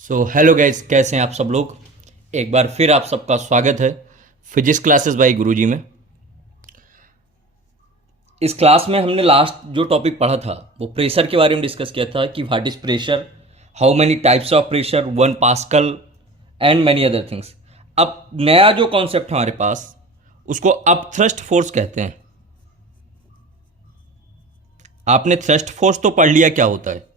Hello guys, कैसे हैं आप सब लोग। एक बार फिर आप सबका स्वागत है फिजिक्स क्लासेस बाय गुरुजी में। इस क्लास में हमने लास्ट जो टॉपिक पढ़ा था वो प्रेशर के बारे में डिस्कस किया था कि what is pressure, how many types of pressure, 1 pascal and many other things. अब नया जो कॉन्सेप्ट है हमारे पास उसको अपथ्रस्ट फोर्स कहते हैं। आपने थ्रस्ट फोर्स तो पढ़ लिया क्या होता है।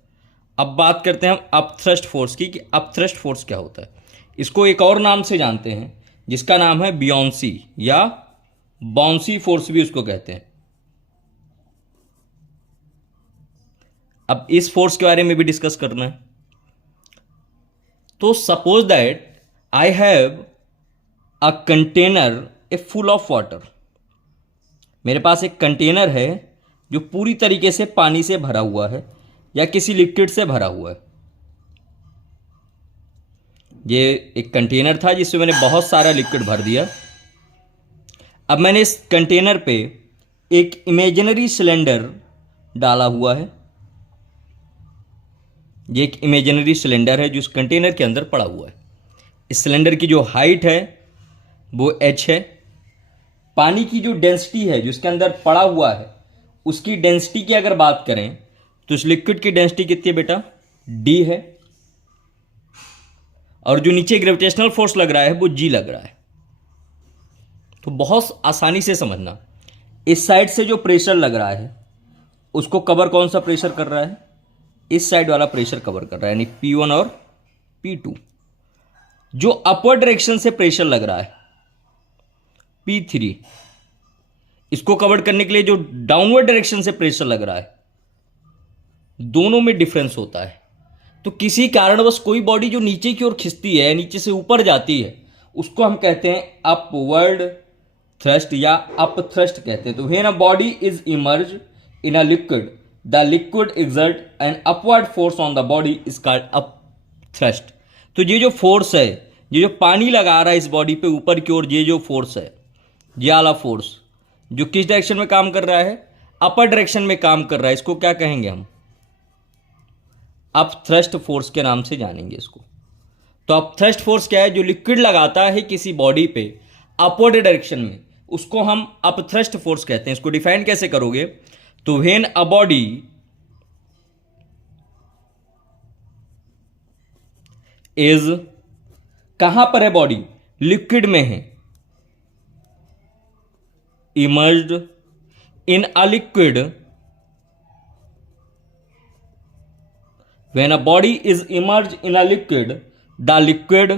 अब बात करते हैं हम अपथ्रस्ट फोर्स की कि अपथ्रस्ट फोर्स क्या होता है। इसको एक और नाम से जानते हैं जिसका नाम है बियॉन्सी या बाउंसी फोर्स भी उसको कहते हैं। अब इस फोर्स के बारे में भी डिस्कस करना है। तो suppose that I have a container a full of water. मेरे पास एक कंटेनर है जो पूरी तरीके से पानी से भरा हुआ है या किसी लिक्विड से भरा हुआ है। ये एक कंटेनर था जिसमें मैंने बहुत सारा लिक्विड भर दिया। अब मैंने इस कंटेनर पे एक इमेजिनरी सिलेंडर डाला हुआ है। ये एक इमेजिनरी सिलेंडर है जो इस कंटेनर के अंदर पड़ा हुआ है। इस सिलेंडर की जो हाइट है वो h है। पानी की जो डेंसिटी है जो इसके अंदर पड़ा हुआ है उसकी डेंसिटी की अगर बात करें तो इस लिक्विड की डेंसिटी कितनी है बेटा, d है। और जो नीचे ग्रेविटेशनल फोर्स लग रहा है वो g लग रहा है। तो बहुत आसानी से समझना, इस साइड से जो प्रेशर लग रहा है उसको कवर कौन सा प्रेशर कर रहा है, इस साइड वाला प्रेशर कवर कर रहा है, यानी P1 और P2। जो अपवर्ड डायरेक्शन से प्रेशर लग रहा है P3, इसको कवर करने के लिए जो डाउनवर्ड डायरेक्शन से प्रेशर लग रहा है, दोनों में डिफरेंस होता है। तो किसी कारणवश कोई बॉडी जो नीचे की ओर खिंचती है, नीचे से ऊपर जाती है, उसको हम कहते हैं अपवर्ड थ्रस्ट या अप थ्रस्ट कहते हैं। तो when a body is emerge in a liquid, the liquid exert an upward force on the body is called up thrust. तो ये जो फोर्स है, ये जो पानी लगा रहा है इस बॉडी पे ऊपर की ओर, ये जो फोर्स है, ये वाला फोर्स जो किस डायरेक्शन में काम कर रहा है, अपर डायरेक्शन में काम कर रहा है, इसको क्या कहेंगे हम, अप थ्रस्ट फोर्स के नाम से जानेंगे इसको। तो अप थ्रस्ट फोर्स क्या है, जो लिक्विड लगाता है किसी बॉडी पे अपवर्ड डायरेक्शन में, उसको हम अप थ्रस्ट फोर्स कहते हैं। इसको डिफाइन कैसे करोगे, तो व्हेन अ बॉडी इज, कहां पर है बॉडी, लिक्विड में है, emerged in a liquid, when a body is immersed in a liquid, the liquid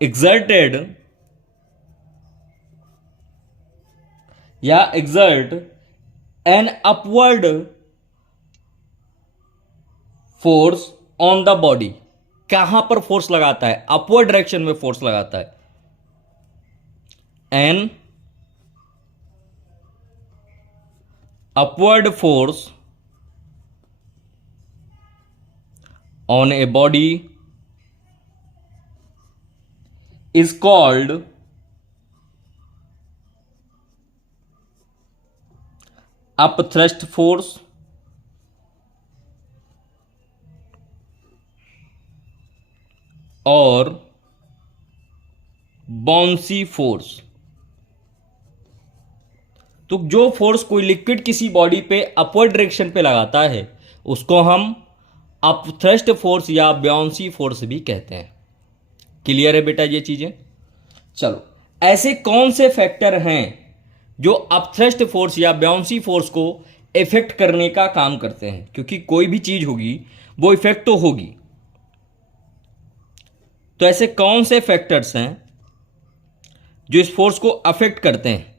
exerted या exert an upward force on the body। कहां पर फोर्स लगाता है, अपवर्ड डायरेक्शन में फोर्स लगाता है। An upward force on a body is called upthrust force और bouncy force. तो जो फोर्स कोई लिक्विड किसी बॉडी पे अपवर्ड डायरेक्शन पे लगाता है उसको हम अपथ्रस्ट फोर्स या बाउंसी फोर्स भी कहते हैं। क्लियर है बेटा ये चीजें। चलो, ऐसे कौन से फैक्टर हैं जो अपथ्रस्ट फोर्स या बाउंसी फोर्स को इफेक्ट करने का काम करते हैं, क्योंकि कोई भी चीज होगी वो इफेक्ट तो होगी। तो ऐसे कौन से फैक्टर्स हैं जो इस फोर्स को अफेक्ट करते हैं।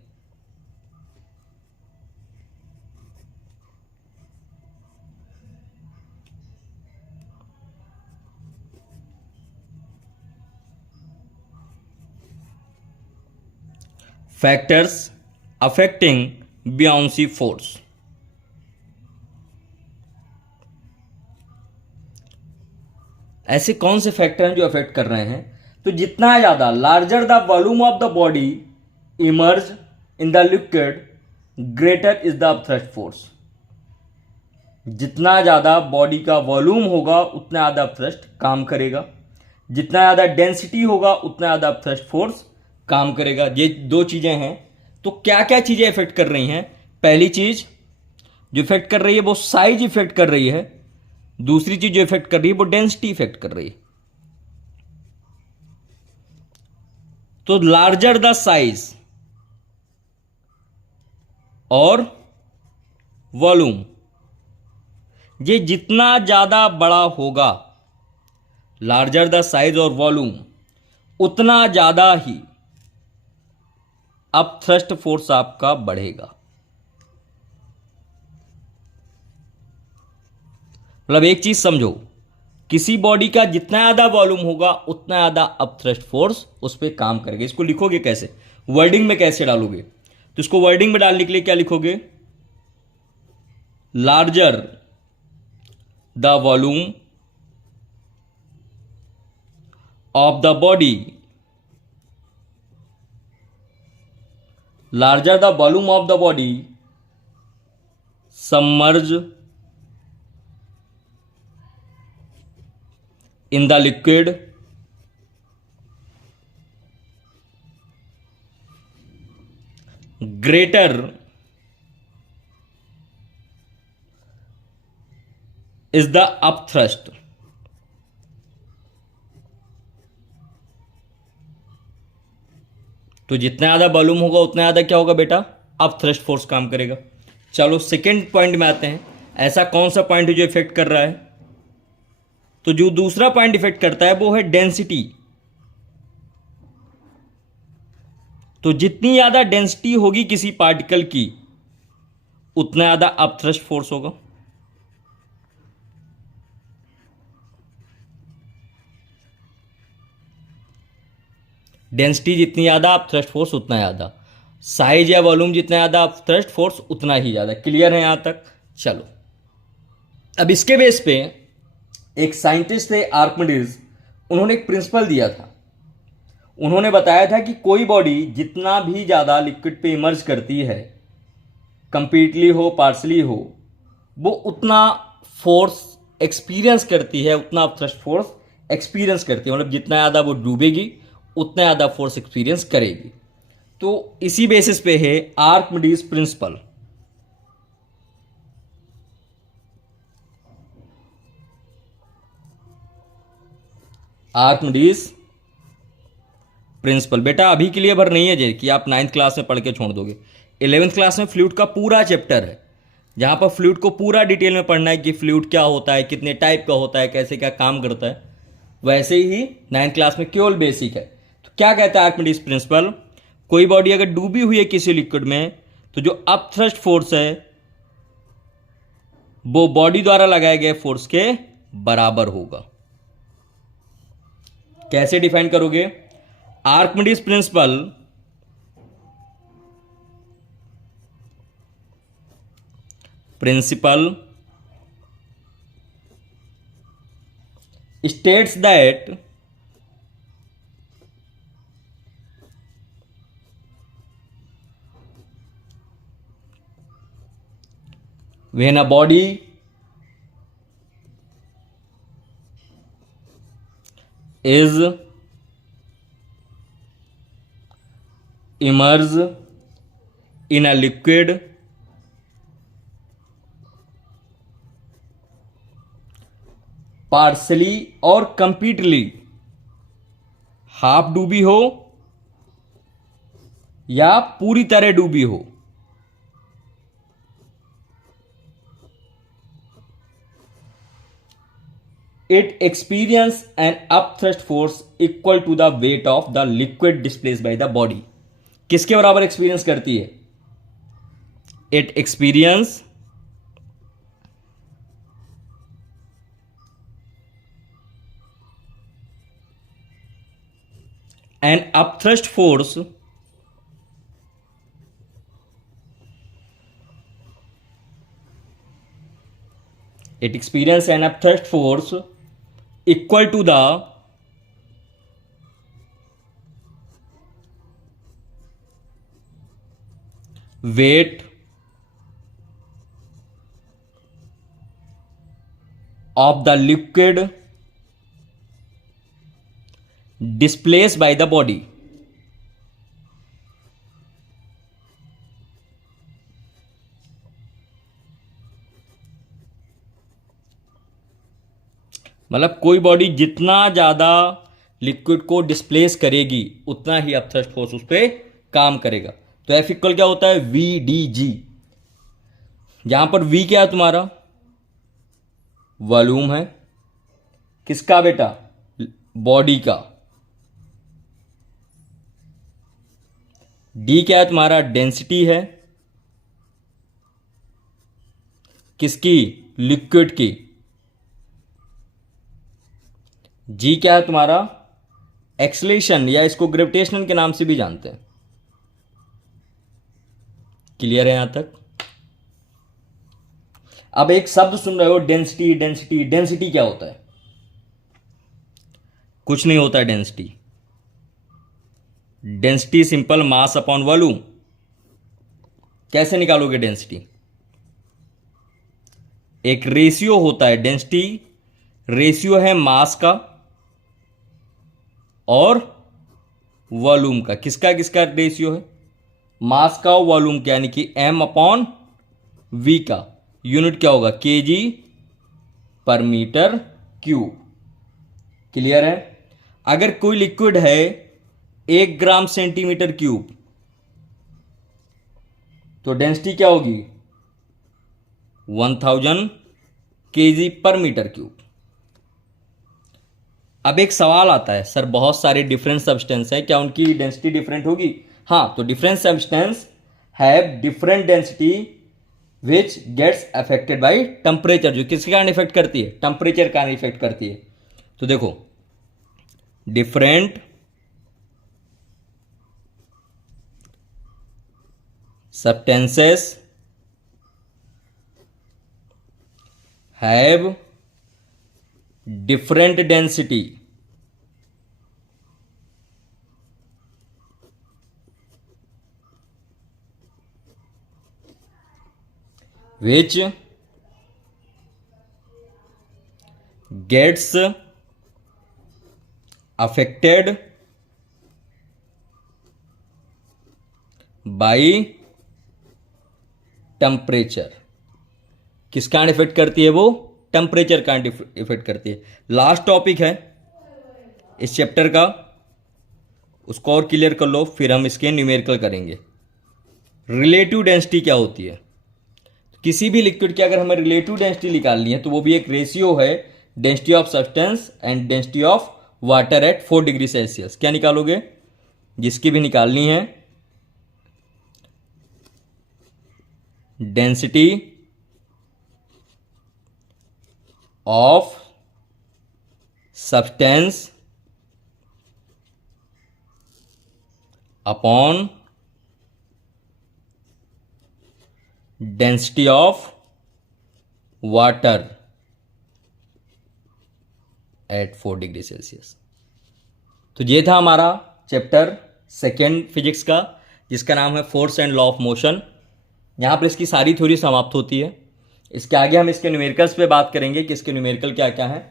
Factors affecting bouncy force. ऐसे कौन से फैक्टर हैं जो अफेक्ट कर रहे हैं, तो जितना ज्यादा larger the volume of the body emerge in the liquid, greater is the upthrust force. जितना ज़्यादा बॉडी का वॉल्यूम होगा उतना ज़्यादा थ्रस्ट काम करेगा, जितना ज़्यादा डेंसिटी होगा उतना ज़्यादा थ्रस्ट फोर्स काम करेगा। ये दो चीज़ें हैं। तो क्या क्या चीज़ें इफेक्ट कर रही हैं? पहली चीज़ जो इफेक्ट कर रही है वो साइज इफेक्ट कर रही है। दूसरी चीज़ जो इफेक्ट कर रही है वो डेंसिटी इफेक्ट कर रही है। तो लार्जर द साइज और वॉल्यूम, ये जितना ज़्यादा बड़ा होगा, लार्जर द साइज और वॉल्यूम, उतना ज़्यादा ही अब थ्रस्ट फोर्स आपका बढ़ेगा। मतलब एक चीज समझो, किसी बॉडी का जितना ज़्यादा वॉल्यूम होगा उतना ज़्यादा अब थ्रस्ट फोर्स उस पर काम करेगा। इसको लिखोगे कैसे? वर्डिंग में कैसे डालोगे? तो इसको वर्डिंग में डालने के लिए क्या लिखोगे? Larger the volume of the body, larger the volume of the body submerge in the liquid greater is the upthrust। तो जितना ज़्यादा वॉल्यूम होगा उतना ज़्यादा क्या होगा बेटा? अप थ्रस्ट फोर्स काम करेगा। चलो सेकेंड पॉइंट में आते हैं। ऐसा कौन सा पॉइंट है जो इफेक्ट कर रहा है? तो जो दूसरा पॉइंट इफेक्ट करता है वो है डेंसिटी। तो जितनी ज़्यादा डेंसिटी होगी किसी पार्टिकल की उतना ज़्यादा अप थ्रस्ट फोर्स होगा। डेंसिटी जितनी ज़्यादा अप थ्रस्ट फोर्स उतना ज़्यादा, साइज या वॉल्यूम जितना ज़्यादा अप थ्रस्ट फोर्स उतना ही ज़्यादा। क्लियर है यहाँ तक? चलो अब इसके बेस पे एक साइंटिस्ट थे आर्किमिडीज, उन्होंने एक प्रिंसिपल दिया था। उन्होंने बताया था कि कोई बॉडी जितना भी ज़्यादा लिक्विड पे इमर्ज करती है, कंप्लीटली हो पार्शली हो, वो उतना फोर्स एक्सपीरियंस करती है, उतना थ्रस्ट फोर्स एक्सपीरियंस करती है। मतलब जितना ज़्यादा वो डूबेगी उतना ज़्यादा फोर्स एक्सपीरियंस करेगी। तो इसी बेसिस पे है आर्किमिडीज प्रिंसिपल। आर्किमिडीज प्रिंसिपल बेटा अभी के लिए भर नहीं है कि आप 9th क्लास में पढ़ के छोड़ दोगे। 11th क्लास में फ्लूइड का पूरा चैप्टर है, जहां पर फ्लूइड को पूरा डिटेल में पढ़ना है कि फ्लूइड क्या होता है, कितने टाइप का होता है, कैसे क्या काम करता है। वैसे ही 9th क्लास में केवल बेसिक है। तो क्या कहता है आर्किमिडीज प्रिंसिपल? कोई बॉडी अगर डूबी हुई है किसी लिक्विड में तो जो अप थ्रस्ट फोर्स है वो बॉडी द्वारा लगाए गए फोर्स के बराबर होगा। कैसे डिफाइन करोगे? Archimedes principal states that when a body is immersed in a liquid partially और कंप्लीटली, हाफ डूबी हो या पूरी तरह डूबी हो, it experience an upthrust force equal to the weight of the liquid displaced by the body। किसके बराबर एक्सपीरियंस करती है? it experience an upthrust force it experience an upthrust force equal to the weight of the liquid displace by the body. मतलब कोई body जितना ज्यादा liquid को displace करेगी उतना ही अपथ्रस्ट फोर्स उस पर काम करेगा। तो एफ इक्वल क्या होता है, वी डी जी। यहां पर वी क्या है तुम्हारा, वॉल्यूम है, किसका बेटा, बॉडी का। डी क्या है तुम्हारा, डेंसिटी है, किसकी, लिक्विड की। जी क्या है तुम्हारा, एक्सलेशन, या इसको ग्रेविटेशनल के नाम से भी जानते हैं। क्लियर है यहां तक। अब एक शब्द सुन रहे हो, डेंसिटी डेंसिटी। डेंसिटी क्या होता है, कुछ नहीं होता है density. Density simple mass upon volume. कैसे निकालोगे डेंसिटी, एक रेशियो होता है। डेंसिटी रेशियो है मास का और वॉल्यूम का। किसका किसका रेशियो है, मास का और वॉल्यूम का, यानी कि m अपॉन वी का। यूनिट क्या होगा, kg पर मीटर क्यूब। क्लियर है। अगर कोई लिक्विड है 1 ग्राम सेंटीमीटर क्यूब, तो डेंसिटी क्या होगी, 1000 kg पर मीटर क्यूब। अब एक सवाल आता है, सर बहुत सारे डिफरेंट सब्सटेंस है, क्या उनकी डेंसिटी डिफरेंट होगी। हाँ, तो different substance have different density which gets affected by temperature. जो किसके कारण इफेक्ट करती है, टेम्परेचर कारण इफेक्ट करती है। तो देखो, different substances have different density which gets affected by temperature. किस कारण इफेक्ट करती है वो, टेम्परेचर कारण इफेक्ट करती है। लास्ट टॉपिक है इस चैप्टर का, उसको और क्लियर कर लो, फिर हम इसके न्यूमेरिकल करेंगे। रिलेटिव डेंसिटी क्या होती है, किसी भी लिक्विड की अगर हमें रिलेटिव डेंसिटी निकालनी है तो वो भी एक रेशियो है, density of substance and density of water at 4 degree Celsius. क्या निकालोगे, जिसकी भी निकालनी है, density of substance upon density of water at 4 degree Celsius. तो ये था हमारा चैप्टर 2 फिजिक्स का, जिसका नाम है force and law of motion. यहाँ पर इसकी सारी थ्योरी समाप्त होती है। इसके आगे हम इसके न्यूमेरिकल्स पे बात करेंगे कि इसके न्यूमेरिकल क्या क्या है।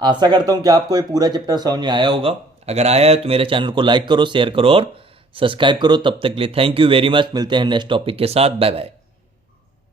आशा करता हूँ कि आपको ये पूरा चैप्टर समझ में आया होगा। अगर आया है तो मेरे चैनल को लाइक करो, शेयर करो और सब्सक्राइब करो। तब तक के लिए थैंक यू वेरी मच। मिलते हैं नेक्स्ट टॉपिक के साथ। Bye bye.